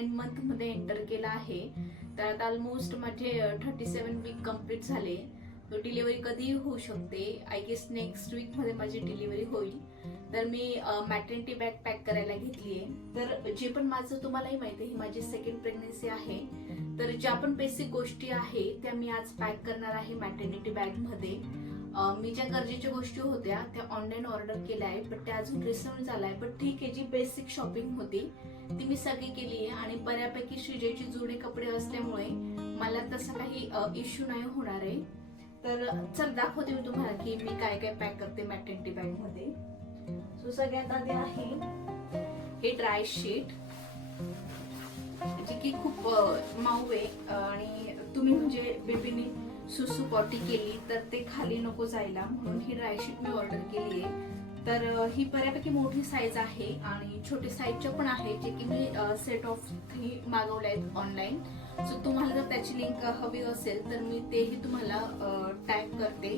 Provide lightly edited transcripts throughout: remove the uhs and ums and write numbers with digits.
9 month मध्ये enter केला आहे. तर आता ऑलमोस्ट माझे 37 वीक कंप्लीट झाले. तो डिलिव्हरी कधीही होऊ शकते. आय गेस नेक्स्ट वीक मध्ये माझी डिलिव्हरी होईल. तर मी मॅटर्निटी बॅग पॅक करायला घेतली आहे. तर जे पण माझं तुम्हालाही माहिती आहे, ही माझी सेकंड प्रेग्नन्सी आहे. तर ज्या पण बेसिक गोष्टी आहेत त्या मी आज पॅक करणार आहे मॅटर्निटी बॅग मध्ये. मी ज्या गरजेच्या गोष्टी होत्या त्या ऑनलाईन ऑर्डर केल्या आहे, पण त्या अजून रिसिव्ह झालाय. पण ठीक आहे, जी बेसिक शॉपिंग होती ती मी सगळी केली आहे आणि बऱ्यापैकी श्रीजयचे जुने कपडे असल्यामुळे मला तसा काही इश्यू नाही होणार आहे. तर चल दाखवते मी तुम्हाला की मी काय काय पॅक करते मॅटर्निटी बॅग मध्ये. सो सगळ्यात आधी आहे हे ड्राय शीट, जे की खूप मऊ आहे आणि तुम्ही म्हणजे बेबीने सुसू पॉटी केली तर ते खाली नको जायला म्हणून ही ड्राय शीट मी ऑर्डर केली आहे. तर ही बऱ्यापैकी मोठी साईज आहे आणि छोटी साईजच्या पण आहे, जे की मी सेट ऑफ 3 मागवले आहेत ऑनलाईन. सो तुम्हाला जर त्याची लिंक हवी असेल तर मी तेही तुम्हाला टॅग करते.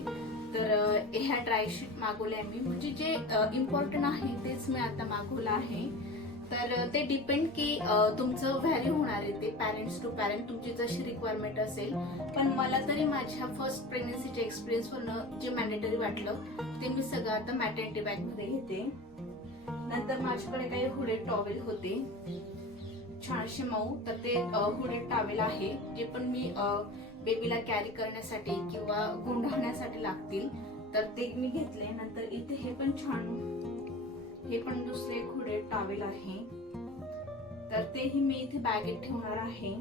तर ह्या ड्राय शीट मागवल्या मी, म्हणजे जे इम्पॉर्टंट आहे तेच मी आता मागवलं आहे. तर ते डिपेंड की तुमचं व्हॅल्यू होणार आहे, ते पॅरेंट्स टू पॅरेंट तुमची जशी रिक्वायरमेंट असेल. पण मला तरी माझ्या फर्स्ट प्रेग्नन्सीच्या एक्सपिरियन्सवरनं जे मॅन्डेटरी वाटलं ते मी सगळं आता मॅटर्निटी बॅग मध्ये घेते. नंतर माझ्याकडे काही हुडेड टॉवेल होते छानशे मऊ, तर ते हुडेड टॉवेल आहे जे पण मी बेबीला कॅरी करण्यासाठी किंवा गुंडाळण्यासाठी लागतील, तर ते मी घेतले. नंतर इथे हे पण छान, हे पण दुसरे एक हुडेड टॉवेल आहे, तर तेही मी इथे बॅगेत ठेवणार आहे.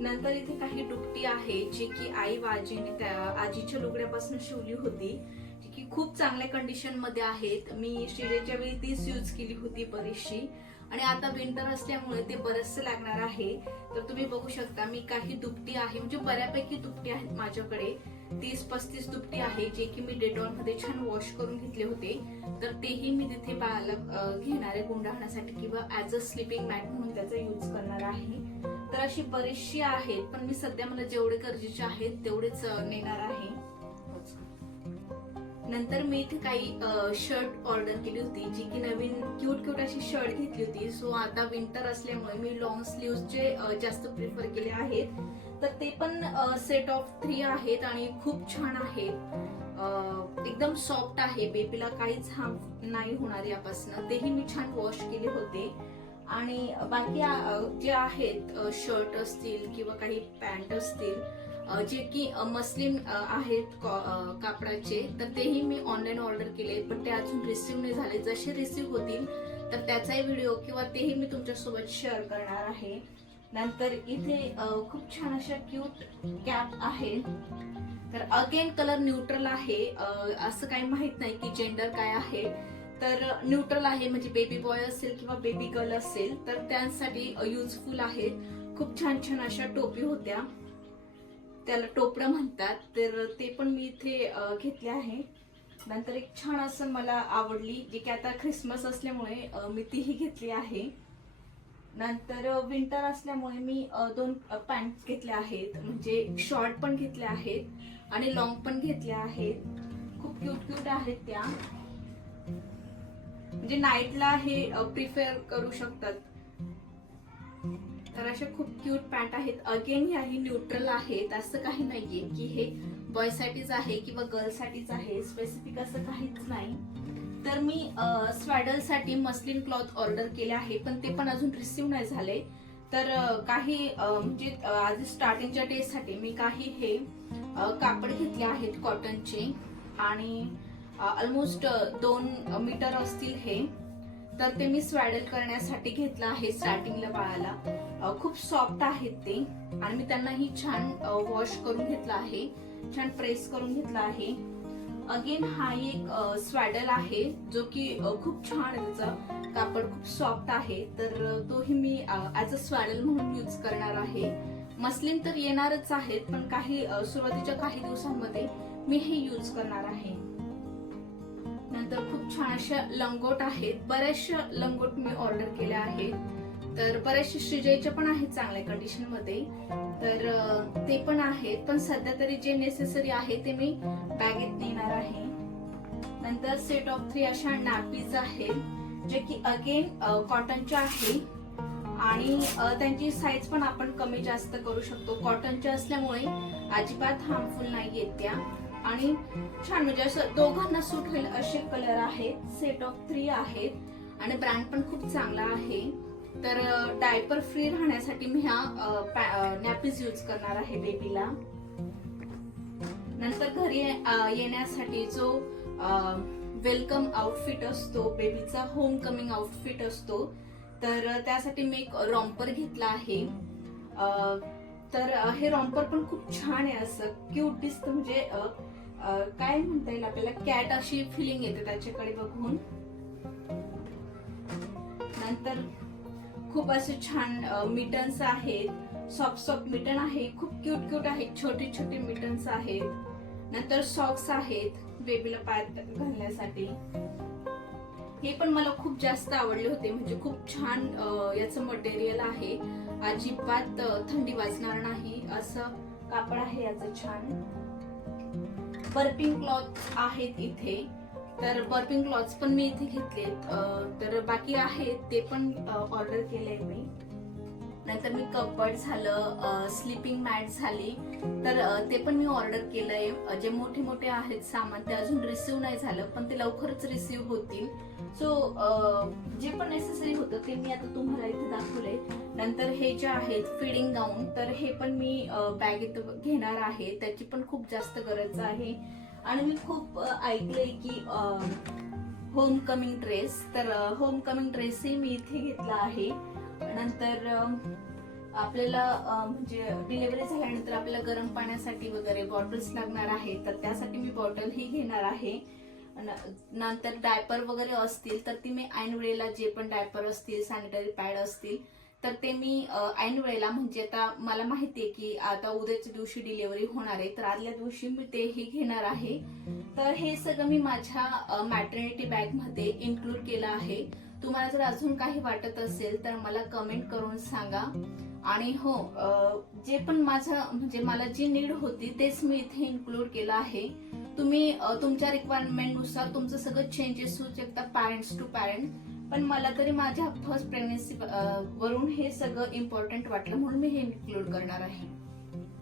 नंतर इथे काही दुपटी आहे जी की आई आजीने त्या आजीच्या लुगड्यापासून शिवली होती, जी की खूप चांगल्या कंडिशन मध्ये आहेत. मी श्रीजयच्या वेळी तीच यूज केली होती बरीचशी, आणि आता विंटर असल्यामुळे ते बरेचसे लागणार आहे. तर तुम्ही बघू शकता मी काही दुपटी आहे, म्हणजे बऱ्यापैकी दुपटी आहेत माझ्याकडे. 30-35 दुपटी आहे, जे की मी डेटॉल मध्ये छान वॉश करून घेतले होते. तर तेही मी तिथे बाळाला घेणार आहे गुंडाळण्यासाठी किंवा ऍज अ स्लीपिंग मॅट म्हणून त्याचा यूज करणार आहे. तर अशी बरीचशी आहेत, पण मी सध्या मला जेवढे गरजेचे आहेत तेवढेच नेणार आहे. नंतर मी इथे काही शर्ट ऑर्डर केली होती, जी की नवीन क्यूट अशी शर्ट घेतली होती. सो आता विंटर असल्यामुळे मी लॉंग स्लीव्हचे जास्त प्रिफर केले आहेत. तर ते पण सेट ऑफ 3 आहेत आणि खूप छान आहेत. एकदम सॉफ्ट आहे, बेबीला काहीच हार्म नाही होणार यापासून. तेही मी छान वॉश केले होते. आणि बाकी जे आहेत शर्ट असतील किंवा काही पॅन्ट असतील जे की मस्लिन आहेत कापडाचे, तर तेही मी ऑनलाईन ऑर्डर केले, पण ते अजून रिसिव्ह नाही झाले. जसे रिसिव्ह होतील तर त्याचाही व्हिडिओ किंवा तेही मी तुमच्यासोबत शेअर करणार आहे. नंतर इथे खूप छान अशा क्यूट कॅप आहेत. तर अगेन कलर न्यूट्रल आहे, असं काही माहित नाही की जेंडर काय आहे. तर न्यूट्रल आहे, म्हणजे बेबी बॉय असेल किंवा बेबी गर्ल असेल तर त्यांसाठी युजफुल आहे. खूप छान अशा टोपी होत्या, त्याला टोपडं म्हणतात, तर ते पण मी इथे घेतले आहे. नंतर एक छान असं मला आवडली, जी की आता ख्रिसमस असल्यामुळे मी तीही घेतली आहे. नंतर विंटर असल्यामुळे मी 2 पॅन्ट घेतल्या आहेत, म्हणजे शॉर्ट पण घेतल्या आहेत आणि लॉंग पण घेतल्या आहेत. खूप क्यूट आहेत त्या, म्हणजे नाईटला हे प्रिफर करू शकतात. तर अशा खूप क्यूट पॅन्ट आहेत. अगेन ह्याही न्यूट्रल आहेत, असं काही नाहीये की हे बॉय साठीच आहे किंवा गर्ल साठीच आहे, स्पेसिफिक असं काहीच नाही. तर मी स्वॅडल साठी मस्लिन क्लॉथ ऑर्डर केले आहे, पण ते पण अजून रिसिव्ह नाही झाले. तर काही म्हणजे आज स्टार्टिंगच्या डेज साठी मी काही हे कापड घेतले आहेत कॉटनचे, आणि ऑलमोस्ट 2 मीटर असतील हे. तर ते मी स्वॅडल करण्यासाठी घेतलं आहे स्टार्टिंगला बाळाला. खूप सॉफ्ट आहेत ते, आणि मी त्यांनाही छान वॉश करून घेतला आहे, छान प्रेस करून घेतला आहे. अगेन हा एक स्वॅडल आहे, जो की खूप छान आहे, त्याचं कापड खूप सॉफ्ट आहे. तर तोही मी ऍज अ स्वॅडल म्हणून यूज करणार आहे. मस्लिन तर येणारच आहेत, पण काही सुरुवातीच्या काही दिवसांमध्ये मी हे यूज करणार आहे. नंतर खूप छान अशा लंगोट आहेत, बऱ्याचशा लंगोट मी ऑर्डर केल्या आहेत. तर बऱ्याचशा श्रीजयच्या पण आहेत चांगल्या कंडिशन मध्ये, तर ते पण आहेत. पण सध्या तरी जे नेसेसरी आहे ते मी बॅगेत नेणार आहे. नंतर सेट ऑफ 3 अशा नॅपीज आहेत, जे की अगेन कॉटनचे आहे आणि त्यांची साईज पण आपण कमी जास्त करू शकतो. कॉटनच्या असल्यामुळे अजिबात हार्मफुल नाही आहेत त्या आणि छान म्हणजे असं दोघांना सूट होईल असे कलर आहेत. सेट ऑफ 3 आहेत आणि ब्रँड पण खूप चांगला आहे. तर डायपर फ्री राहण्यासाठी मी ह्या नॅपीज यूज करणार आहे बेबीला. नंतर घरी येण्यासाठी जो वेलकम आउटफिट असतो, बेबीचा होम कमिंग आउटफिट असतो, तर त्यासाठी मी एक रॉम्पर घेतला आहे. तर हे रॉम्पर पण खूप छान आहे, असं क्यूट दिसतं. म्हणजे काय म्हणता येईल आपल्याला, कॅट अशी फिलिंग येते त्याच्याकडे बघून. नंतर खूप असे छान मिटन्स आहेत, सॉफ्ट मिटन आहे, खूप क्यूट आहेत, छोटे छोटे मिटन्स आहेत. नंतर सॉक्स आहेत बेबीला पायात घालण्यासाठी. हे पण मला खूप जास्त आवडले होते, म्हणजे खूप छान याचं मटेरियल आहे, अजिबात थंडी वाजणार नाही असं कापड आहे याचं छान. बर्पिंग क्लॉथ आहेत इथे, तर बर्पिंग क्लॉथ्स पण मी इथे घेतलेत. तर बाकी आहेत ते पण ऑर्डर केलंय मी. नंतर मी कपबोर्ड झालं, स्लीपिंग मॅट झाली, तर ते पण मी ऑर्डर केलंय. जे मोठे मोठे आहेत सामान ते अजून रिसिव्ह नाही झालं, पण ते लवकरच रिसिव्ह होतील. सो जे पण नेसेसरी होतं ते मी आता तुम्हाला इथे दाखवलंय. नंतर हे जे आहेत फीडिंग गाऊन, तर हे पण मी बॅगेत घेणार आहे, त्याची पण खूप जास्त गरज आहे. आणि मी खूप ऐकलंय की होम कमिंग ड्रेस, तर होम कमिंग ड्रेसही मी इथे घेतला आहे. नंतर आपल्याला म्हणजे डिलिव्हरी झाल्यानंतर आपल्याला गरम पाण्यासाठी वगैरे बॉटल्स लागणार आहे, तर त्यासाठी मी बॉटल ही घेणार आहे. नंतर डायपर वगैरे असतील तर ती मी ऐन वेळेला, जे पण डायपर असतील, सॅनिटरी पॅड असतील, तर ते मी ऐन वेळेला, म्हणजे आता मला माहितीये की आता उद्याच्या दिवशी डिलिव्हरी होणार आहे, तर आदल्या दिवशी मी तेही घेणार आहे. तर हे सगळं मी माझ्या मॅटर्निटी बॅग मध्ये इन्क्लूड केलं आहे. तुम्हाला जर अजून काही वाटत असेल तर मला कमेंट करून सांगा. आणि हो, जे पण माझं म्हणजे मला जी नीड होती तेच मी इथे इन्क्लूड केलं आहे. तुम्ही तुमच्या रिक्वायरमेंट नुसार तुमचं सगळं चेंजेस होऊ शकतात पॅरेंट्स टू पॅरेंट, पण मला तरी माझ्या फर्स्ट प्रेग्नन्सी वरून हे सगळं इम्पॉर्टंट वाटलं म्हणून मी हे इन्क्लूड करणार आहे.